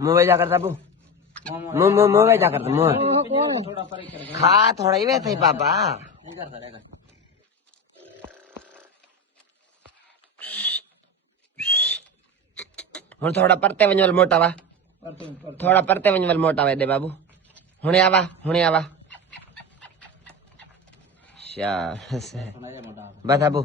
मुंह जा करता बू मुंह जा करता मुंह खा थोड़ा ही वे थे पापा हुण थोड़ा परते वंजवल मोटा वा थोड़ा परते वंजवल मोटा वे दे बाबू हुणे आवा शाबाश बस बाबू